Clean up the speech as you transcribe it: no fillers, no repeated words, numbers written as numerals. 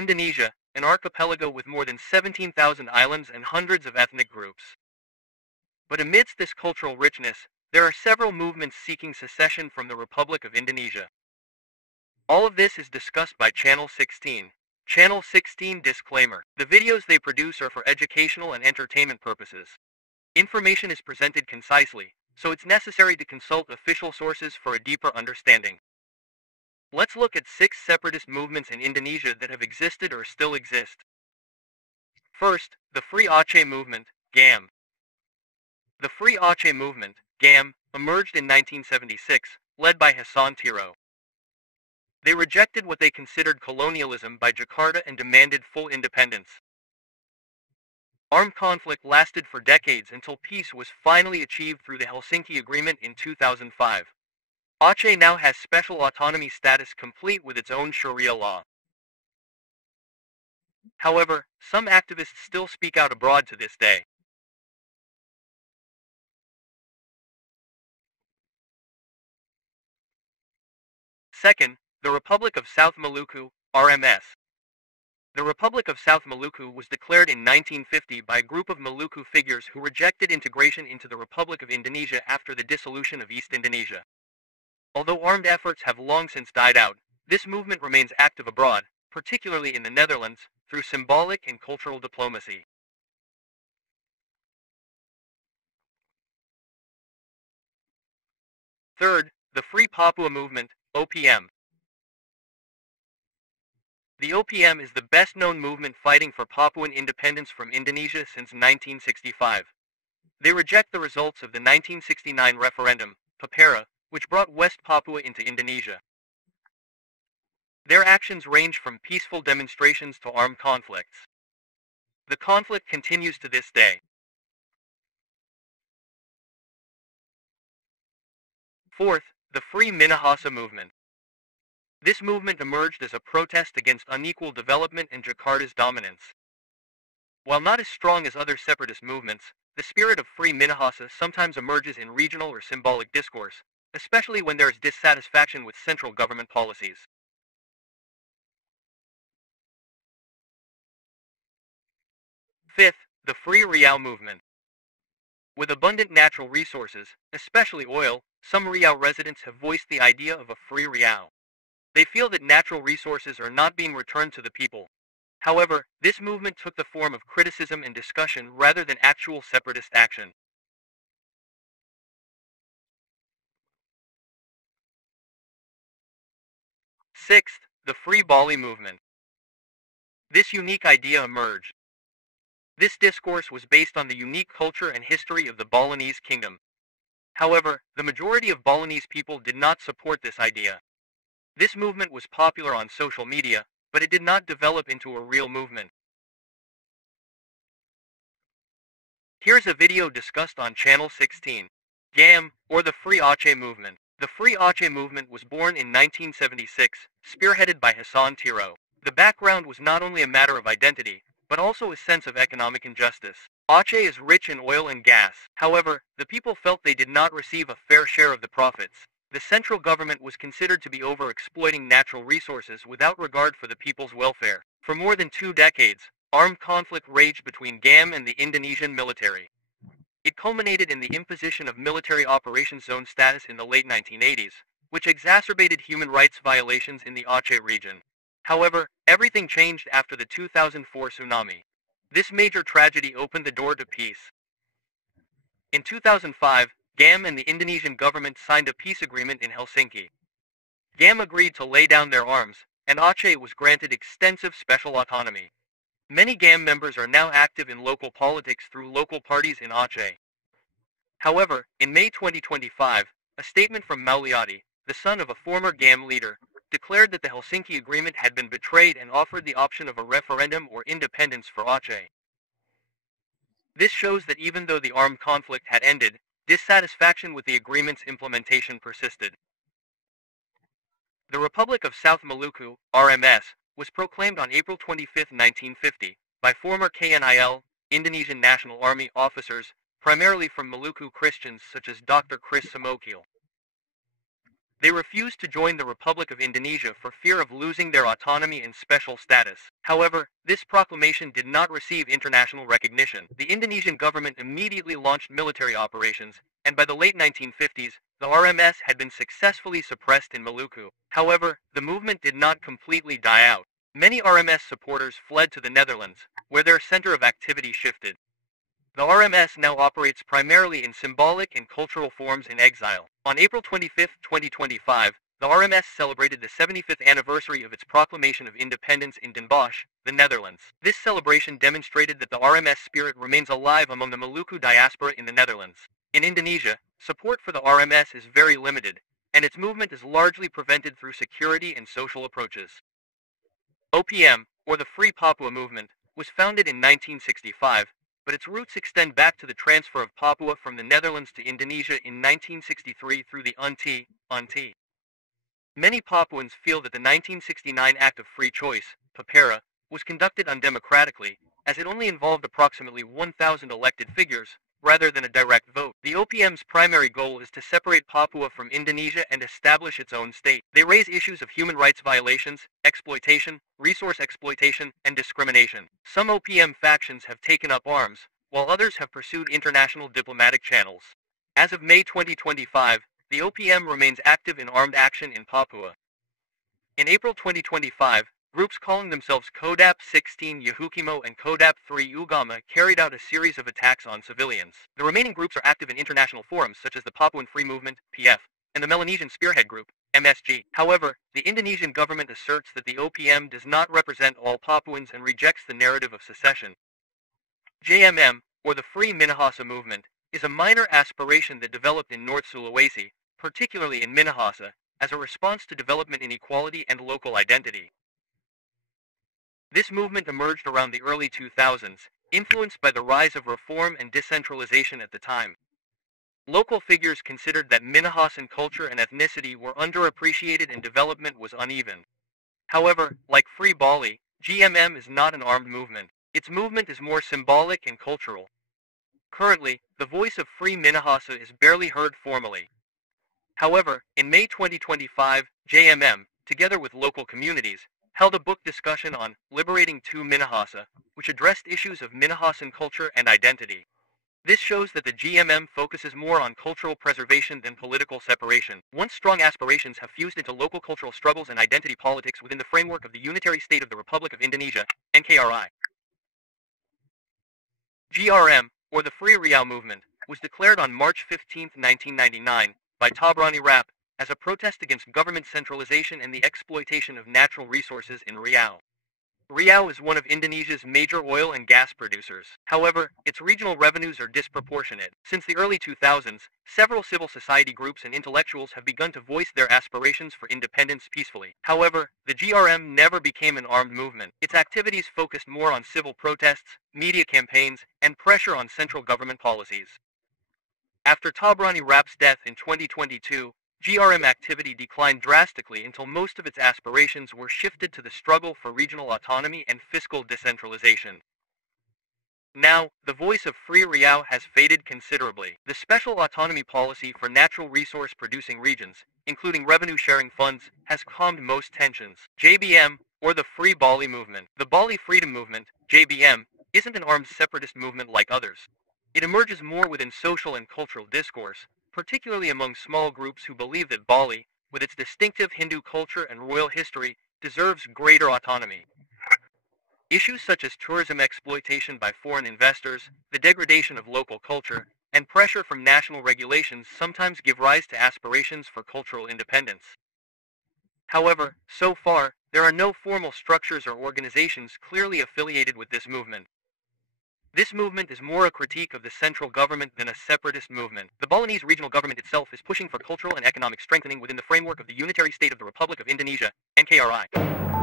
Indonesia, an archipelago with more than 17,000 islands and hundreds of ethnic groups. But amidst this cultural richness, there are several movements seeking secession from the Republic of Indonesia. All of this is discussed by Channel 16. Channel 16 disclaimer. The videos they produce are for educational and entertainment purposes. Information is presented concisely, so it's necessary to consult official sources for a deeper understanding. Let's look at 6 separatist movements in Indonesia that have existed or still exist. First, the Free Aceh Movement, GAM. The Free Aceh Movement, GAM, emerged in 1976, led by Hassan Tiro. They rejected what they considered colonialism by Jakarta and demanded full independence. Armed conflict lasted for decades until peace was finally achieved through the Helsinki Agreement in 2005. Aceh now has special autonomy status complete with its own Sharia law. However, some activists still speak out abroad to this day. Second, the Republic of South Maluku, RMS. The Republic of South Maluku was declared in 1950 by a group of Maluku figures who rejected integration into the Republic of Indonesia after the dissolution of East Indonesia. Although armed efforts have long since died out, this movement remains active abroad, particularly in the Netherlands, through symbolic and cultural diplomacy. Third, the Free Papua Movement, OPM. The OPM is the best-known movement fighting for Papuan independence from Indonesia since 1965. They reject the results of the 1969 referendum, PAPERA, which brought West Papua into Indonesia. Their actions range from peaceful demonstrations to armed conflicts. The conflict continues to this day. Fourth, the Free Minahasa Movement. This movement emerged as a protest against unequal development and Jakarta's dominance. While not as strong as other separatist movements, the spirit of Free Minahasa sometimes emerges in regional or symbolic discourse, especially when there is dissatisfaction with central government policies. Fifth, the Free Riau Movement. With abundant natural resources, especially oil, some Riau residents have voiced the idea of a free Riau. They feel that natural resources are not being returned to the people. However, this movement took the form of criticism and discussion rather than actual separatist action. Sixth, the Free Bali Movement. This unique idea emerged. This discourse was based on the unique culture and history of the Balinese kingdom. However, the majority of Balinese people did not support this idea. This movement was popular on social media, but it did not develop into a real movement. Here's a video discussed on Channel 16. GAM, or the Free Aceh Movement. The Free Aceh Movement was born in 1976, spearheaded by Hassan Tiro. The background was not only a matter of identity, but also a sense of economic injustice. Aceh is rich in oil and gas. However, the people felt they did not receive a fair share of the profits. The central government was considered to be over-exploiting natural resources without regard for the people's welfare. For more than 2 decades, armed conflict raged between GAM and the Indonesian military. It culminated in the imposition of military operations zone status in the late 1980s, which exacerbated human rights violations in the Aceh region. However, everything changed after the 2004 tsunami. This major tragedy opened the door to peace. In 2005, GAM and the Indonesian government signed a peace agreement in Helsinki. GAM agreed to lay down their arms, and Aceh was granted extensive special autonomy. Many GAM members are now active in local politics through local parties in Aceh. However, in May 2025, a statement from Mauliadi, the son of a former GAM leader, declared that the Helsinki Agreement had been betrayed and offered the option of a referendum or independence for Aceh. This shows that even though the armed conflict had ended, dissatisfaction with the agreement's implementation persisted. The Republic of South Maluku, RMS, was proclaimed on April 25, 1950, by former KNIL, Indonesian National Army officers, primarily from Maluku Christians such as Dr. Chris Samokil. They refused to join the Republic of Indonesia for fear of losing their autonomy and special status. However, this proclamation did not receive international recognition. The Indonesian government immediately launched military operations, and by the late 1950s, the RMS had been successfully suppressed in Maluku. However, the movement did not completely die out. Many RMS supporters fled to the Netherlands, where their center of activity shifted. The RMS now operates primarily in symbolic and cultural forms in exile. On April 25, 2025, the RMS celebrated the 75th anniversary of its proclamation of independence in Den Bosch, the Netherlands. This celebration demonstrated that the RMS spirit remains alive among the Maluku diaspora in the Netherlands. In Indonesia, support for the RMS is very limited, and its movement is largely prevented through security and social approaches. OPM, or the Free Papua Movement, was founded in 1965, but its roots extend back to the transfer of Papua from the Netherlands to Indonesia in 1963 through the UNT. Many Papuans feel that the 1969 Act of Free Choice, PAPERA, was conducted undemocratically, as it only involved approximately 1,000 elected figures, rather than a direct vote. The OPM's primary goal is to separate Papua from Indonesia and establish its own state. They raise issues of human rights violations, exploitation, resource exploitation, and discrimination. Some OPM factions have taken up arms, while others have pursued international diplomatic channels. As of May 2025, the OPM remains active in armed action in Papua. In April 2025, groups calling themselves Kodap 16 Yahukimo and Kodap 3 Ugama carried out a series of attacks on civilians. The remaining groups are active in international forums such as the Papuan Free Movement, PF, and the Melanesian Spearhead Group, MSG. However, the Indonesian government asserts that the OPM does not represent all Papuans and rejects the narrative of secession. JMM, or the Free Minahasa Movement, is a minor aspiration that developed in North Sulawesi, particularly in Minahasa, as a response to development inequality and local identity. This movement emerged around the early 2000s, influenced by the rise of reform and decentralization at the time. Local figures considered that Minahasan culture and ethnicity were underappreciated and development was uneven. However, like Free Bali, GMM is not an armed movement. Its movement is more symbolic and cultural. Currently, the voice of Free Minahasa is barely heard formally. However, in May 2025, JMM, together with local communities, held a book discussion on Liberating to Minahasa, which addressed issues of Minahasan culture and identity. This shows that the GMM focuses more on cultural preservation than political separation. Once strong aspirations have fused into local cultural struggles and identity politics within the framework of the unitary state of the Republic of Indonesia, NKRI. GRM, or the Free Riau Movement, was declared on March 15, 1999, by Tabrani Rap, as a protest against government centralization and the exploitation of natural resources in Riau. Riau is one of Indonesia's major oil and gas producers. However, its regional revenues are disproportionate. Since the early 2000s, several civil society groups and intellectuals have begun to voice their aspirations for independence peacefully. However, the GRM never became an armed movement. Its activities focused more on civil protests, media campaigns, and pressure on central government policies. After Tabrani Rap's death in 2022, GRM activity declined drastically until most of its aspirations were shifted to the struggle for regional autonomy and fiscal decentralization. Now, the voice of Free Riau has faded considerably. The special autonomy policy for natural resource producing regions, including revenue-sharing funds, has calmed most tensions. JBM, or the Free Bali Movement. The Bali Freedom Movement, JBM, isn't an armed separatist movement like others. It emerges more within social and cultural discourse, particularly among small groups who believe that Bali, with its distinctive Hindu culture and royal history, deserves greater autonomy. Issues such as tourism exploitation by foreign investors, the degradation of local culture, and pressure from national regulations sometimes give rise to aspirations for cultural independence. However, so far, there are no formal structures or organizations clearly affiliated with this movement. This movement is more a critique of the central government than a separatist movement. The Balinese regional government itself is pushing for cultural and economic strengthening within the framework of the unitary state of the Republic of Indonesia, NKRI.